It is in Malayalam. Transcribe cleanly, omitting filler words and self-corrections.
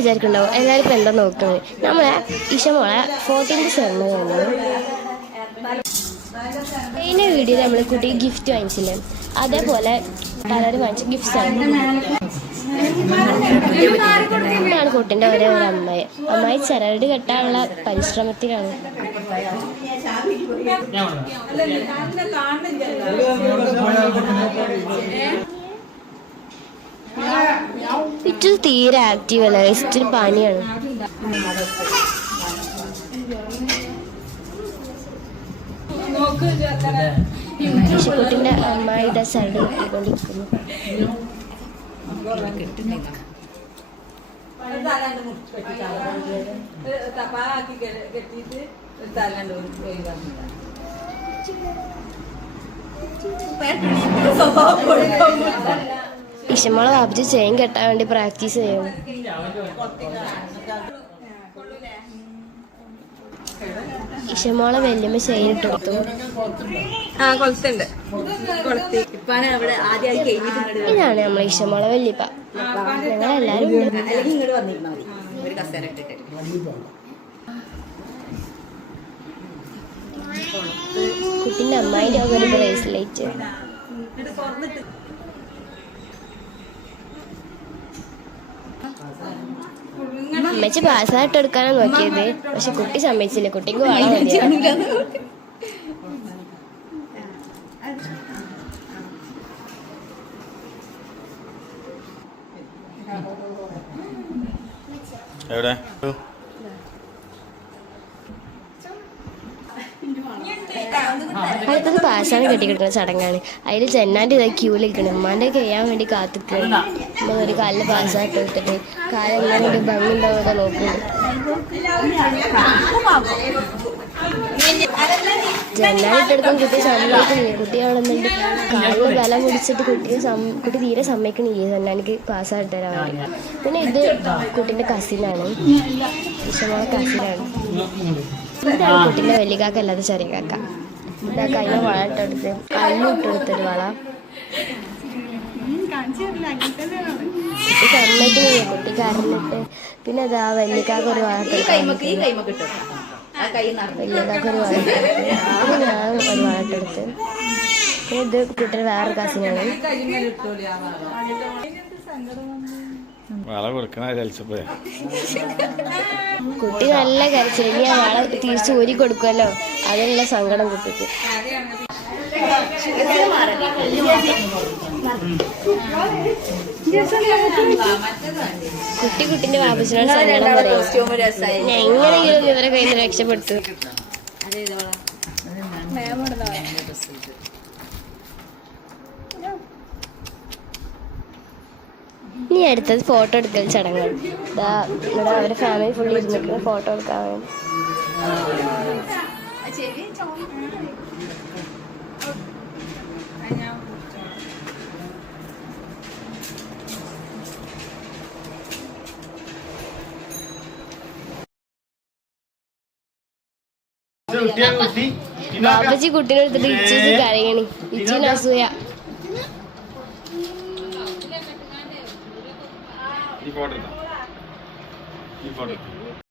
വിചാരിക്കുന്നുണ്ടാവും എല്ലാവരും ഇപ്പം എന്താ നോക്കുന്നത്. നമ്മളെ ഇഷമോളെ 14th സെറിമണിയാണ്. കഴിഞ്ഞ വീഡിയോയിൽ നമ്മൾ കുട്ടി ഗിഫ്റ്റ് വാങ്ങിച്ചില്ലേ, അതേപോലെ പലരും വാങ്ങിച്ച ഗിഫ്റ്റ്സാണ്. ഇതാണ് കുട്ടിൻ്റെ ഒരേ ഒരു അമ്മായി ചരട് കെട്ടാനുള്ള പരിശ്രമത്തിലാണ്. ഇച്ചു തീരെ ആക്റ്റീവ് അല്ല, ഇച്ചിരി പണിയാണ്. കുട്ടിന്റെ അമ്മായി ഇതാ സൈഡ് കെട്ടിക്കൊണ്ടിരിക്കുന്നു. ഇഷമോളെ വാപ്പിച്ച് ചെയിൻ കെട്ടാൻ വേണ്ടി പ്രാക്ടീസ് ചെയ്യണം. ഇഷമോളെ വല്യമ്മ ചെയിൻ ഇട്ടെടുത്തു. ഇതാണ് നമ്മളെ ഇഷമോളെ വല്യപ്പ. ഞങ്ങളെല്ലാരും കുട്ടിന്റെ അമ്മായിന്റെ ഒരു ബ്രേസ്ലെറ്റ്. അമ്മച്ചി പാസ്സായിട്ട് എടുക്കാനാണ് നോക്കിയത്, പക്ഷെ കുട്ടി സമ്മതിച്ചില്ല. കുട്ടിക്ക് വളരെ അടുത്തത് പാസ്സാണ് കെട്ടിക്കിട്ടുന്ന ചടങ്ങാണ്. അതിൽ ചെന്നാൻ്റെ ഇതായി ക്യൂലിരിക്കണം. ഉമ്മാൻ്റെ കഴിയാൻ വേണ്ടി കാത്തിക്കണം. നമ്മൾ ഒരു കാലിൽ പാസ്സായിട്ട് ഇട്ടിട്ട് കാലം എങ്ങനെ ഭംഗി ഉണ്ടാവുക നോക്കുന്നു. ജന്നാലിട്ടെടുക്കാൻ കുട്ടി സമ്മതിക്കുന്നില്ല. കുട്ടി ആണെന്നുണ്ട് കാലിന് ബലം പിടിച്ചിട്ട് കുട്ടി തീരെ സമ്മതിക്കണില്ല ജന്നാനിക്ക് പാസ്സായിട്ട് തരാൻ. പിന്നെ ഇത് കുട്ടീൻ്റെ കസിനാണ്, ഇഷമോളെ കസിനാണ്. ഇതാണ് കുട്ടീൻ്റെ വലിയ കാക്ക, അല്ലാതെ ചെറിയ കാക്ക. ഇതാ കയ്യിൽ വള ഇട്ടെടുത്ത് കല്ലിട്ടെടുത്തൊരു വള. കുട്ടി കരഞ്ഞിട്ട് കുട്ടി കരഞ്ഞിട്ട് പിന്നെ അതാ വലിയക്കാക്ക് ഒരു വള വലിയക്കാക്ക് ഒരു വള പിന്നെ ഞാൻ ഒരു വള ഇട്ടെടുത്ത്. പിന്നെ ഇത് കുട്ടിയുടെ വേറെ കസിനാണ്. കുട്ടി നല്ല കരച്ചിൽ. ഇനി ആ വള തിരിച്ച് ഊരി കൊടുക്കുമല്ലോ, അതിനുള്ള സങ്കടം കുട്ടിക്ക്. കുട്ടിന്റെ വാപ്പച്ചനോട് സങ്കടം പറയും. എങ്ങനെയെങ്കിലും ഇവരെ കയ്യിൽ നിന്ന് രക്ഷപ്പെടുത്തു. ഇനി അടുത്തത് ഫോട്ടോ എടുക്കൽ ചടങ്ങാണ്. ഇതാ ഇവിടെ അവരുടെ ഫാമിലി ഫുള്ളി ഇരുന്നിട്ട് ഫോട്ടോ എടുക്കാൻ വേണ്ടി. ബാബജി കുട്ടീനെ എടുത്തിട്ട് ഇച്ചി കരയണി. ഇച്ചിന് അസൂയ. ഈ ഫോട്ടോ